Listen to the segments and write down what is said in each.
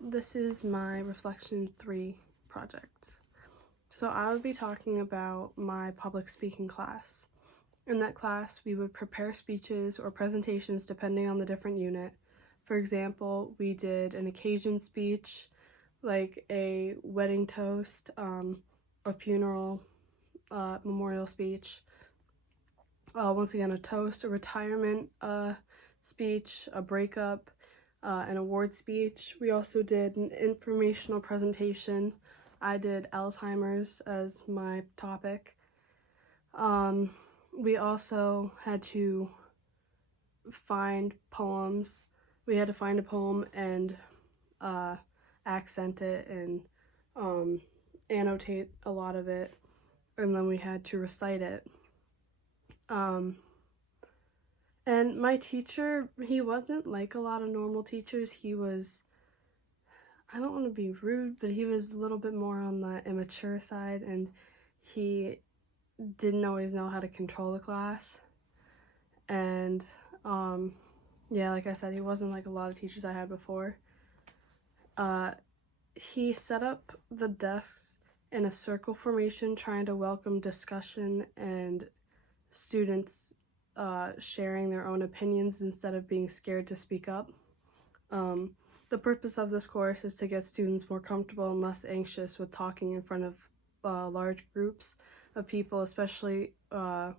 This is my Reflection 3 project. So I would be talking about my public speaking class. In that class, we would prepare speeches or presentations depending on the different unit. For example, we did an occasion speech, like a wedding toast, a funeral, memorial speech, once again a toast, a retirement speech, a breakup, an award speech. We also did an informational presentation. I did Alzheimer's as my topic. We also had to find poems. We had to find a poem and accent it and annotate a lot of it, and then we had to recite it. And my teacher, he wasn't like a lot of normal teachers. He was, I don't want to be rude, but he was a little bit more on the immature side, and he didn't always know how to control the class. And yeah, like I said, he wasn't like a lot of teachers I had before. He set up the desks in a circle formation, trying to welcome discussion and students sharing their own opinions instead of being scared to speak up. The purpose of this course is to get students more comfortable and less anxious with talking in front of large groups of people, especially with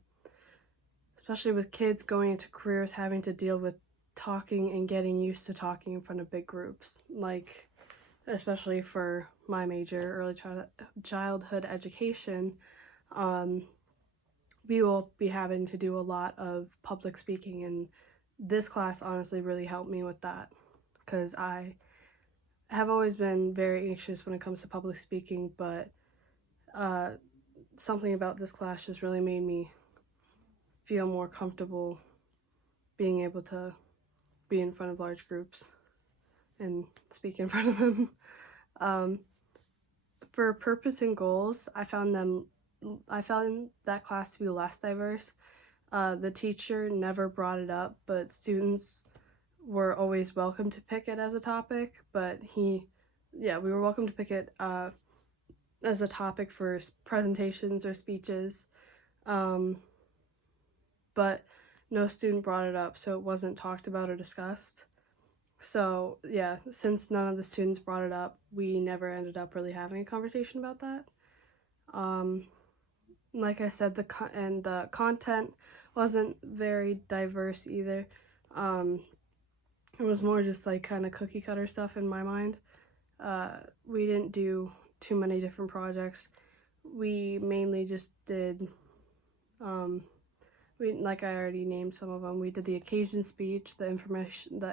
kids going into careers having to deal with talking and getting used to talking in front of big groups, like especially for my major, early childhood education. We will be having to do a lot of public speaking, and this class honestly really helped me with that, because I have always been very anxious when it comes to public speaking, but something about this class just really made me feel more comfortable being able to be in front of large groups and speak in front of them. For purpose and goals, I found that class to be less diverse. The teacher never brought it up, but students were always welcome to pick it as a topic, but we were welcome to pick it as a topic for presentations or speeches, but no student brought it up, so it wasn't talked about or discussed. So yeah, since none of the students brought it up, we never ended up really having a conversation about that. Like I said, the content wasn't very diverse either. It was more just like kind of cookie cutter stuff in my mind. We didn't do too many different projects. We mainly just did, like I already named some of them. We did the occasion speech, the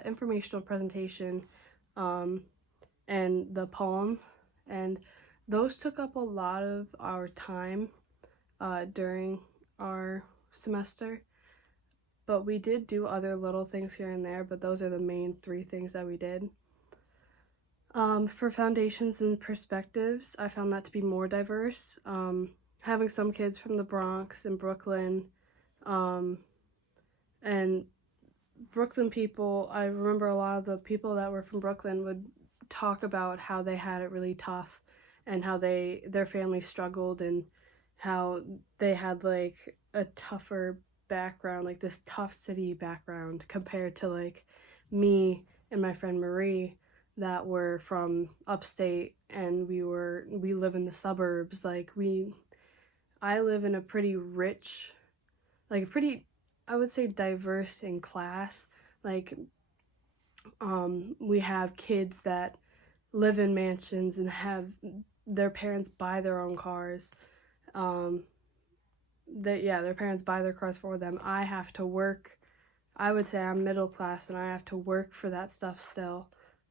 informational presentation, and the poem, and those took up a lot of our time during our semester. But we did do other little things here and there, but those are the main 3 things that we did. For foundations and perspectives, I found that to be more diverse. Having some kids from the Bronx and Brooklyn, and Brooklyn people, I remember a lot of the people that were from Brooklyn would talk about how they had it really tough and how their family struggled and how they had like a tougher background, like this tough city background, compared to like me and my friend Marie that were from upstate, and we live in the suburbs. Like I live in a pretty rich, like I would say diverse in class. Like we have kids that live in mansions and have their parents buy their own cars. Their parents buy their cars for them. I have to work. I would say I'm middle class, and I have to work for that stuff still.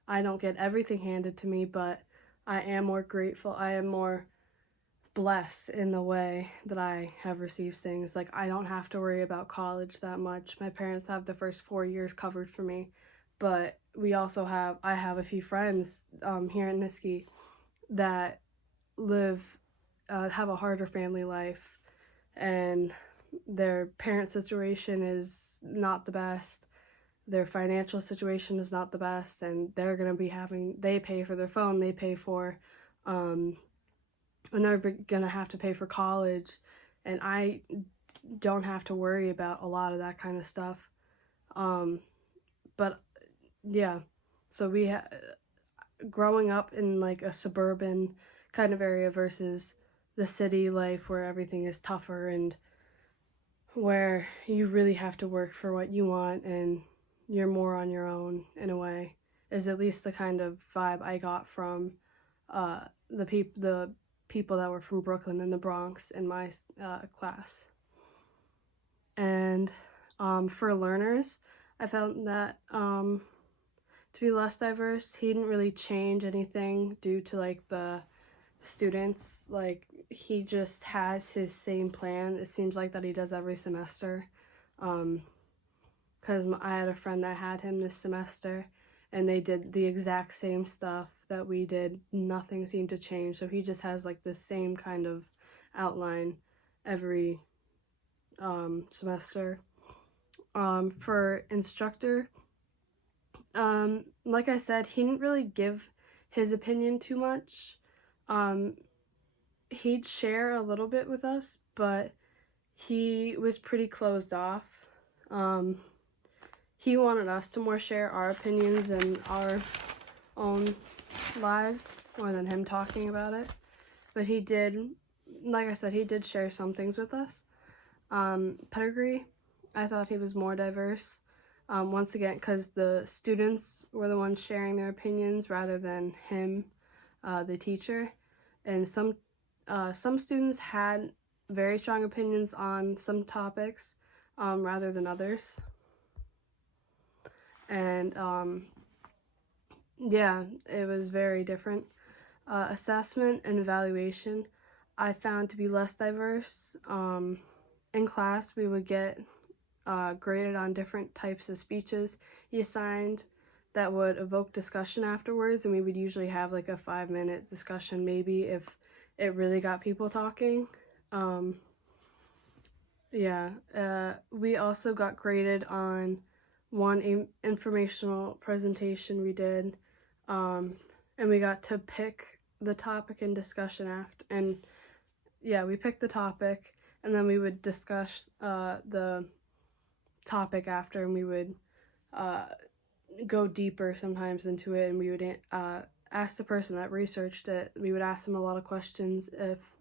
I don't get everything handed to me, but I am more grateful. I am more blessed in the way that I have received things. Like, I don't have to worry about college that much. My parents have the first 4 years covered for me, but I have a few friends here in Niski that have a harder family life, and their parent situation is not the best. their financial situation is not the best, and they're going to be they pay for their phone, they pay for, and they're going to have to pay for college, and I don't have to worry about a lot of that kind of stuff. But yeah, so growing up in like a suburban kind of area versus the city life where everything is tougher and where you really have to work for what you want and you're more on your own in a way, is at least the kind of vibe I got from the people that were from Brooklyn and the Bronx in my class. And for learners, I found that to be less diverse, he didn't really change anything due to like the students. Like, he just has his same plan, it seems like, that he does every semester. Because I had a friend that had him this semester, and they did the exact same stuff that we did. Nothing seemed to change, so he just has like the same kind of outline every semester. For instructor, like I said, he didn't really give his opinion too much. He'd share a little bit with us, but he was pretty closed off. He wanted us to more share our opinions and our own lives more than him talking about it. But he did, like I said, he did share some things with us. Pedigree, I thought he was more diverse. Once again, because the students were the ones sharing their opinions rather than him, the teacher. And some students had very strong opinions on some topics rather than others. And yeah, it was very different. Assessment and evaluation, I found to be less diverse. In class, we would get graded on different types of speeches he assigned that would evoke discussion afterwards, and we would usually have like a 5-minute discussion maybe if it really got people talking. We also got graded on one informational presentation we did, and we got to pick the topic and discussion after, and yeah, we picked the topic, and then we would discuss the topic after, and we would go deeper sometimes into it, and we would ask the person that researched it, we would ask them a lot of questions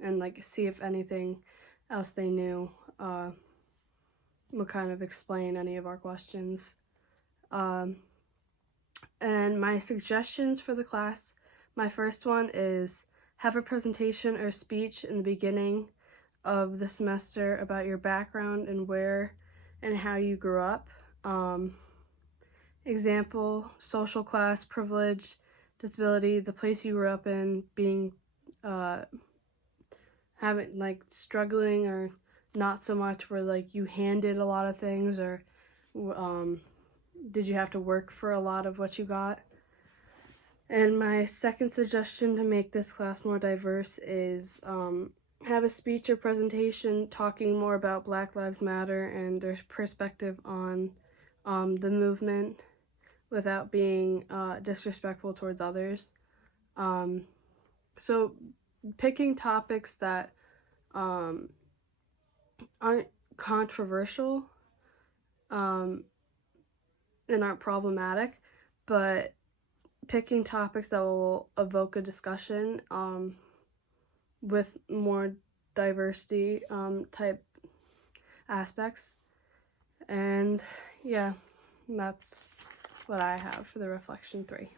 and like see if anything else they knew would kind of explain any of our questions. And my suggestions for the class, my first one is have a presentation or speech in the beginning of the semester about your background and where and how you grew up. Example, social class, privilege, disability, the place you grew up in, being, having, like, struggling or not so much, where, like, you handed a lot of things, or did you have to work for a lot of what you got? And my second suggestion to make this class more diverse is have a speech or presentation talking more about Black Lives Matter and their perspective on the movement without being disrespectful towards others. So picking topics that aren't controversial and aren't problematic, but picking topics that will evoke a discussion with more diversity type aspects. And yeah, that's what I have for the Reflection 3.